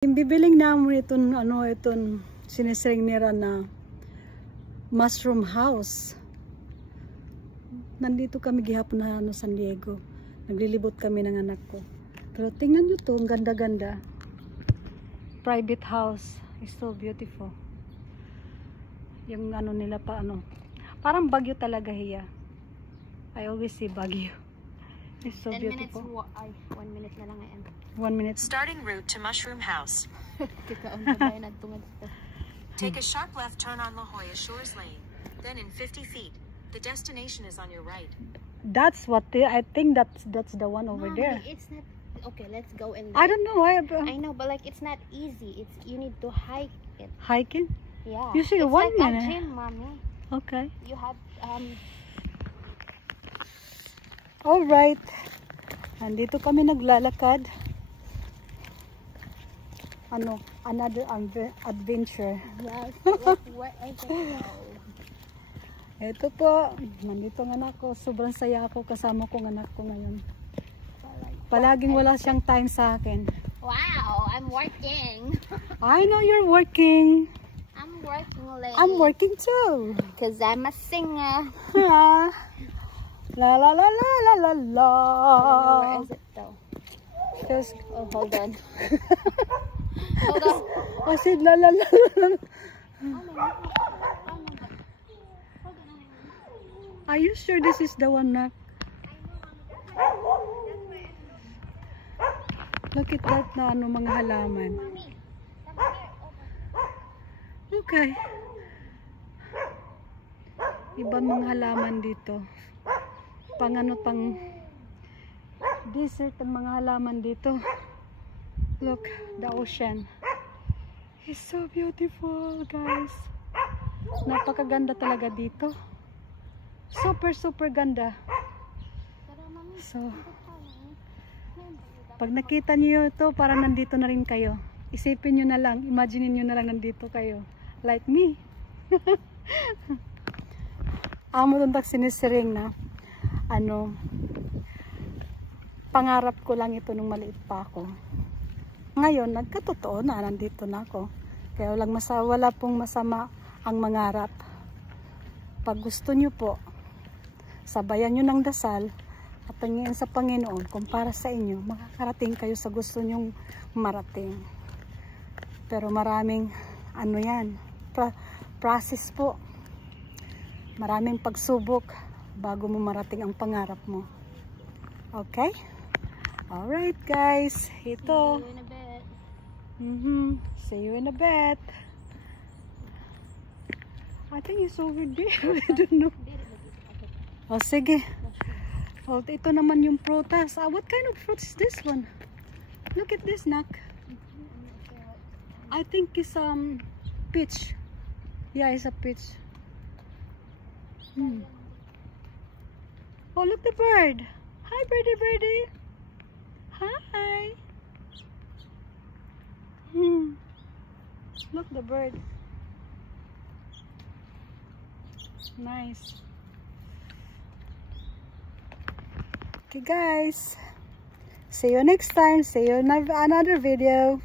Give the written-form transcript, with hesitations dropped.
Bibiling namin itong sinisering nila na mushroom house. Nandito kami gihapon na San Diego. Naglilibot kami ng anak ko. Pero tingnan nyo to, ang ganda-ganda. Private house. It's so beautiful. Yung nila pa parang Baguio talaga hiya. I always see Baguio. It's so 10 beautiful. minutes, 1 minute na lang ngayon. 1 minute. Starting route to Mushroom House. Take a sharp left turn on La Jolla Shores Lane. Then in 50 feet, the destination is on your right. That's what I think that's the one over Mommy, there. it's not okay. Let's go in. I don't know. I know, but like it's not easy. You need to hike it. Hiking? Yeah. You see, it's 1 like minute. a gym, mommy. Okay. You have All right. Andito kami naglalakad. Another adventure. Yes. What I think. Ito po, nandito ang anak ko. Sobrang saya ako kasama ko ang anak ko ngayon. Palaging wala siyang time sa akin. Wow, I'm working. I know you're working. I'm working late. I'm working too. Because I'm a singer. La la la la la la la. Where is it though? Just hold on. Hold on. I said la la la la. Are you sure this is the one, Nak? Look at that na mga halaman. Okay. Ibang mga halaman dito. Pang desert ang mga halaman dito. Look, the ocean. It's so beautiful, guys. Napakaganda talaga dito. Super ganda. So, pag nakita niyo ito, parang nandito na rin kayo. Isipin niyo na lang, imagine niyo na lang nandito kayo. Like me. Amo tuntak sinisiring na pangarap ko lang ito nung maliit pa ako. Ngayon, nagkatotoo na, nandito na ako. Kaya wala pong masama ang mangarap. Pag gusto nyo po, sabayan nyo ng dasal at tingin sa Panginoon kung para sa inyo, makakarating kayo sa gusto nyong marating. Pero maraming process po. Maraming pagsubok bago mo marating ang pangarap mo. Okay? Alright guys, ito. See you in a bit. See you in a bit. I think it's over there. I don't know. Oh, sige. Oh, ito naman yung prutas. What kind of fruit is this one? Look at this, Nak. I think it's peach. Yeah, it's a peach. Oh, look the bird. Hi, birdie. Hi. Look the bird. Nice. Okay, guys. See you next time. See you in another video.